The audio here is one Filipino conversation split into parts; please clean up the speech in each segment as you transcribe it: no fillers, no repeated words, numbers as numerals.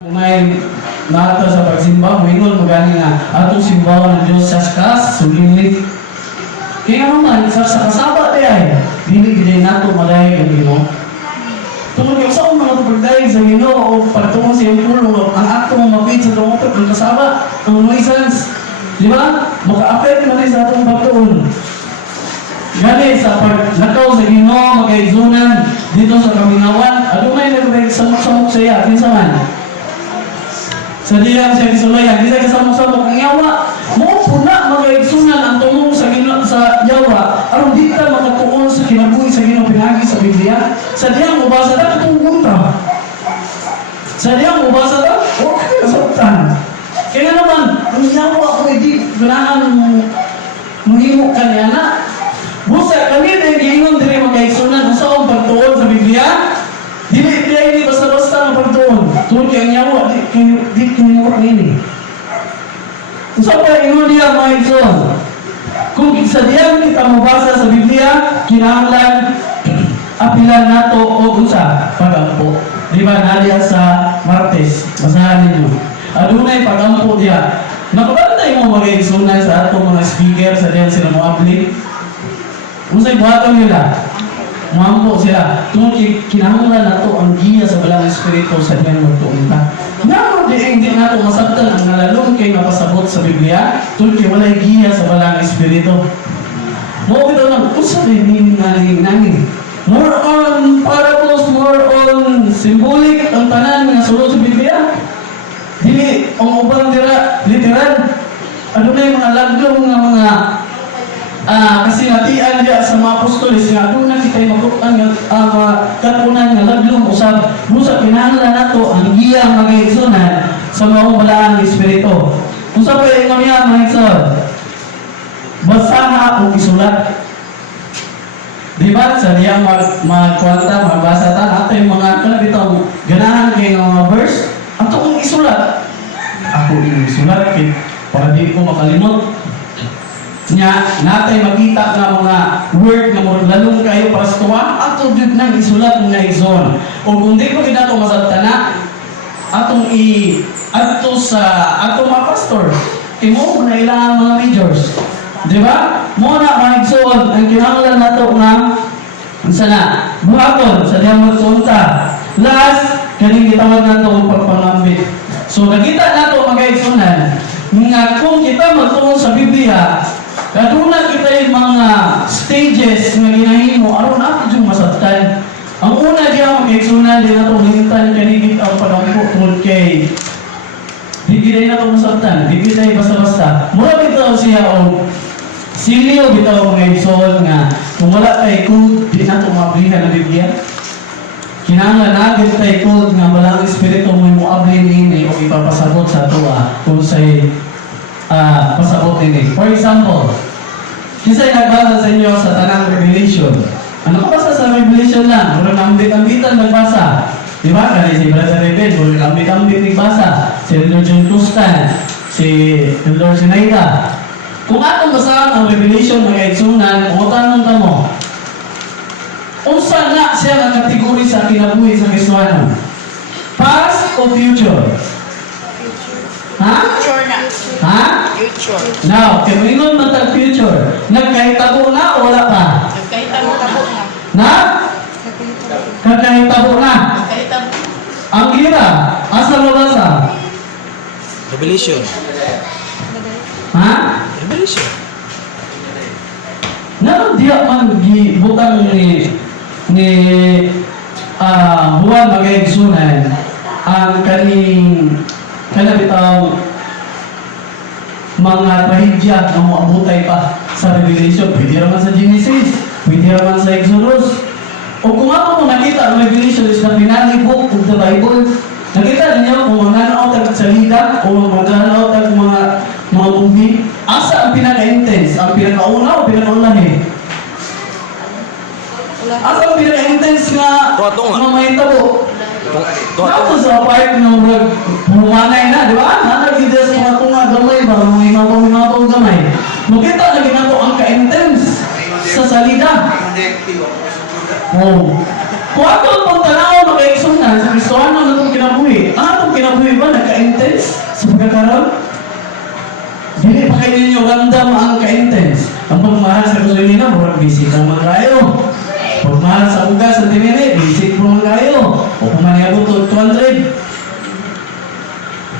May nata sa pagsimba, mingon magani nga atong simbahan ng Diyos sa kas, sulilit. Kaya naman, sa kasaba di ay, dili gid nato malayo ang Ginoo. Tungod yung sa mga pagdaig sa Ginoo o pagtungo sa iyong pulong, ang atong mapit sa tungkol ng kasaba, ang nuisance. Di ba? Maka-affect man sa atong pagtuon. Gani sa pagnakaw sa Ginoo, magkaigsunan dito sa kaminawan, adumay nagsamok-samok siya, kinsa man. Sa diyang siya kisulayan, di siya kasamok-samok ang yawa. Mo puna magkaigsunan ang tungong sa yawa, aron di ka makatuon sa kinabuhi sa Ginoo pinagi sa Biblia. Sa diyang mubasa ta katungkol ta. Sa diyang mubasa ta, okay kasabtan. Kaya naman, ang yawa ko hindi ganahan muhimo kanya na. Busa kami na giingon diri magkaigsunan sa akong pagtuon sa Biblia. Dili basta-basta ang pagtuon. Tuon kay ang yawa, di kinimura nini. Sa pa ingon niya mga igsoon, kung sa diyan kita mabasa sa Biblia, kinahanglan apilan nato o unsa pagampo. Di ba naliya sa Martes, basahan ninyo. Adunay pagampo diya. Nakabantay mo mga igsunan sa atong mga speaker sa diyan sila mo abli. Unsay buhaton nila? Muampo sila. Tungkol kinahanglan nato ang giya sa balang espiritu sa diyan magtuon ta. Nga di nato masabtan ang nalalong kay mapasabot sa Biblia, tungkol walay giya sa balang espiritu. Mo bitaw lang usa din nanging. More on parables, more on symbolic ang tanan nga sulod sa Biblia. Dili ang ubang dira literal. Adunay mga laglong nga mga kasinatian diya sa mga apostoles nga doon na kita'y makutan ang katunan nga laglong usab. Musa kinahanglan nato ang giya mga igsunan sa mga balaang espiritu. Kung sa pwede mo niya mga igsunan, basaha o isulat. Diba? Sa diya magkwanta, magbasa ta, ato yung mga kalabitang ganahan kayo ng mga verse, ato kong isulat. Ako yung isulat, para di ko makalimot. Nya natay makita nga mga word nga mo lalong kayo para sa tuwa ato jud nang isulat nga igsoon. O kung di ko kinato masabtana atong adto sa atong mga pastor imo na ilang mga majors. Di ba? Mo na mga igsoon ang kinahanglan nato nga unsa na buhaton sa diyang magtunta. Last kaning gitawag nato og pagpangambit. So nakita nato mga igsoonan nga kung kita magtuon sa Biblia kaduna kita yung mga stages nga ginahimo aron ato yung masabtan. Ang una diya mag-igsunan din nato hintan kanigit ang pagampo tungod kay di gid na to masabtan, di gid basta-basta. Mura bitaw siya og silyo bitaw mga igsoon nga kung wala kay kung di nato mablihan ang Biblia. Kinahanglan agad tay kung nga balang espiritu mo moabli nini o ipapasabot sa tuwa kung say pasabot nini. For example, kisa'y nagbasa sa inyo sa tanang Revelation. Ano ka basa sa Revelation lang? Murang ambit-ambitan nagbasa. Diba? Kaya si Brother Rebel, murang ambit-ambit nagbasa. Si Elder John Tuscan, si Elder Sinaida. Kung atong basahan ang Revelation mga igsunan, kung tanong ka mo, unsa na siya ang kategori sa kinabuhi sa Kristohanon? Past o future? Ha? Future na. Ha? Future. Now, kamingon man tag future. Nagkahitabo na o wala pa? Nagkahitabo na. Na? Nagkahitabo na. Nagkahitabo. Ang gira, asa mabasa? Revelation. Ha? Revelation. Nanon diya man gibutang ni buwan magaigsunan ang kaning kanabitaw mga trahedya na muabutay pa sa Revelation. Pwede naman sa Genesis, pwede naman sa Exodus. O kung ako mo nakita ang Revelation is the finale book of the Bible, nakita ninyo kung mananaw tag salida o mananaw tag mga movie, asa ang pinaka-intense? Ang pinaka-una o pinaka-ulahi? Asa ang pinaka-intense nga may tabo? Tapos sa part ng humanay na, di ba? Nanagigil sa mga tunga gamay ba? Mga gamay. Makita na ginato ang ka-intense sa salida. Oh. Kung ato pong tanaw makaigsunan sa Kristohanon na itong kinabuhi, ang atong kinabuhi sa pagkakaroon? Dili pa kayo ninyo ramdam ang ka-intense. Ang pagmahal sa gasolina, murag visit ang mga kayo. Pagmahal sa ugas sa tinini, visit po mga kayo. O kumaniabot to 200.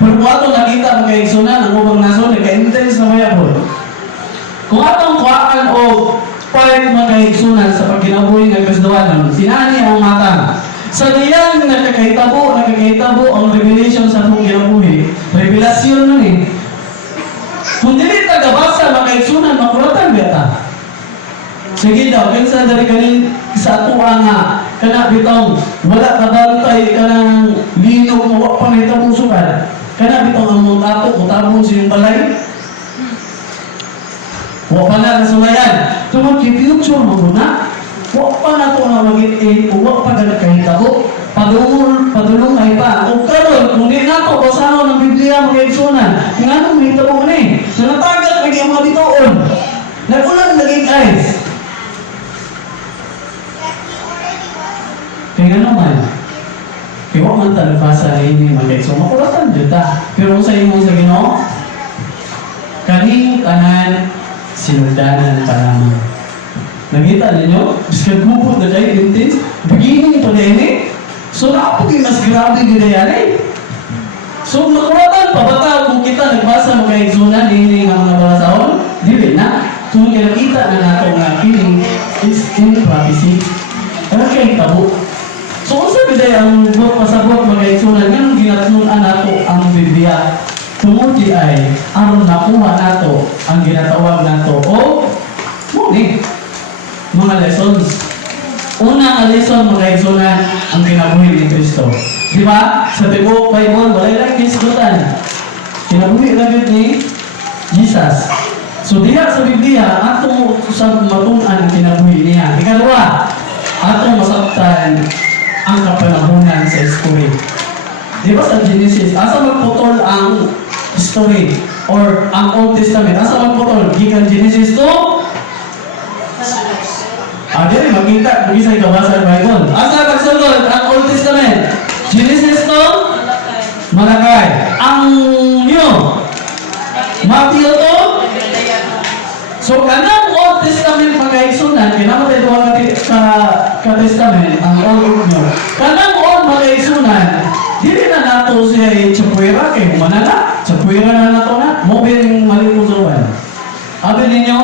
Pero kung atong nakita mga igsunan, ang ubang naso, nagka-intense na maya po. Kung atong kuhaan o part mga igsunan sa pagkinabuhi ng kasdawanan, sinani ang mata. Sa diyan nakakahitabo ang revelation sa atong kinabuhi. Revelasyon nun eh. Kung dili tagabasa mga igsunan, makuratan beta. Sige daw, kinsa dari kanin sa atuwa nga kana bitaw wala ka bantay kanang linog mo wa pa nahitabo sukan. Kana bitaw ang mga ato utabon sa iyong balay. Wa pa na nasumayan. Tungod kay future mo na. Wa pa na to nga magit wa pa na kahitabo. Padulong ay pa. O karon kung di na to basaho ng Biblia mga igsunan, ngano mahitabo ni? Nanatagat lagi ang mga bituon. Nagulang naging eyes. Kaya naman, kaya man talabasa na ini mga so makulatan dyan ta. Pero sa imong sa Ginoo, kaning tanan sinuldanan pa naman. Nakita ninyo? Biskan gupot na kayo intense, beginning pa na ini. So naapagin mas grabe gina yan eh. So makulatan, pabata kung kita nagbasa mga igsunan, ini nga mga balasahon, dili na. Kung kinakita na nato nga kining is in prophecy. Ano kayo tabo? So, kung sabi tayo ang pasabot mga igsunan, ganun ginatnunan nato ang Biblia. Tumuti ay, aron nakuha nato ang ginatawag nato o muni, mga lessons. Una ang lesson mga igsunan, ang kinabuhi ni Kristo. Di ba? Sa Tibok Bible, walay lang kisgutan. Kinabuhi lang yun ni Jesus. So, diya sa Biblia, ato sa matunan kinabuhi niya. Ikalawa, ato masaktan ang kapanahunan sa history. Di ba sa Genesis, asa magputol ang history or ang Old Testament? Asa magputol? Gikan Genesis to? Dili, makita, mag-isa ikabasa ng Bible. Asa magsunod ang Old Testament? Genesis to? Malakay. Ang New? Matthew to? So, kanang Old Testament pagkaigsunan, kinamatay doon ka Testament, ang Old New. Kanang Old pagkaigsunan, dili na nato siya chapuera, kay manala, chapuera na nato na, mobile malipusuan. Abi ninyo,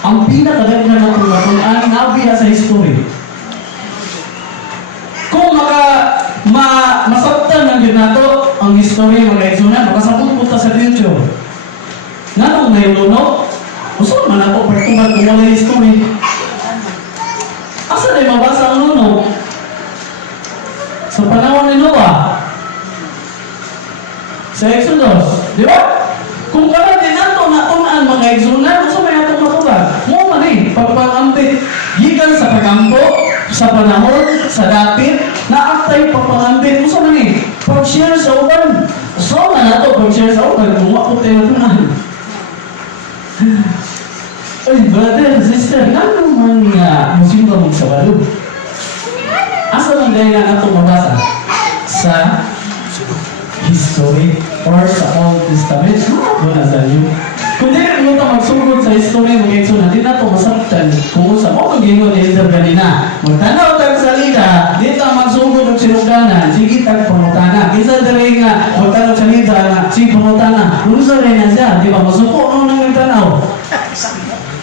ang pinakadaghan na nato matunan, nabiya sa history. Kung masabtan ng nato ang history mga kaigsunan, makasabot po ta sa future. Nanong may luno, gusto man ako pagtungkol kung wala history. Asa na mabasa ang luno? Sa panahon ni Noah. Sa Exodus. Di ba? Kung kala din nato natunan mga igsunan, gusto may atong matubag. Mo man eh, pagpangambit. Gikan sa pagampo, sa panahon, sa dapit, naaktay pagpangambit. Gusto man eh, pag-share sa uban. Gusto man nato pag-share sa uban, kung wakot tayo natunan. Ay, brother, sister, ano man nga musimba mong sabado? Asa man dahil na ito mabasa? Sa history or sa Old Testament? Ano na sa inyo? Kung di rin mo ito magsugod sa history mga igsunan, di na ito masaktan kung sa mo mag-ingon ni Elder kanina. Magtanaw tag sa lida, di ito magsugod ng sinugdanan, sige tag pangutana. Kisa dali nga, magtanaw sa lida na, sige pangutana. Lusa rin na siya, di ba? Masuko nung nang nagtanaw.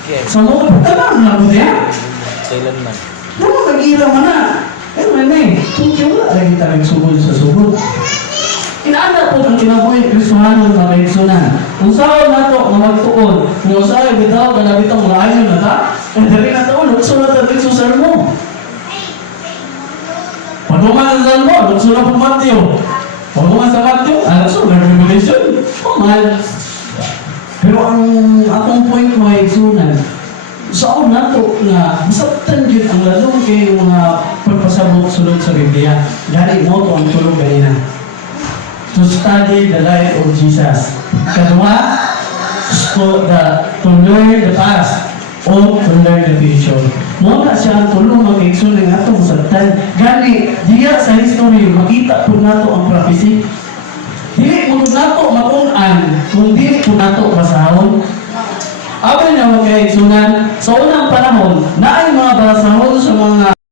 Sa mga pagtanaw na ako niya. Kailan man? Naman mag-ira man na. Pero man eh, kaya wala lagi tayo sugod sa sugod. Inaanda po ang kinabuhi Kristohanon na kaigsunan. Kung saan na ito, magtuon. Kung saan bitaw, kanabitang mga ayon na ta, kung dali na ito, lukso na ito sa sermo. Pagkuman sa sermo, lukso na po Matthew. Pagkuman sa Matthew, lukso na Revelation. Mahal. Pero ang atong point mga igsunan, saan na ito na masaktan yun ang lalong kayo mga pagpasabot sunod sa Biblia. Gani mo ito ang tulog ganina. To study the life of Jesus. Kadua, to learn the past o to learn the future. Muna siya ang tulong mag-igsunan ng atong masaktan. Gani, diya sa history, makita po nato ang prophecy. Dili mo kung nato matun-an, kung di po nato basahon. Abay na mga kaigsunan, sa unang panahon, na ay mga basahon sa mga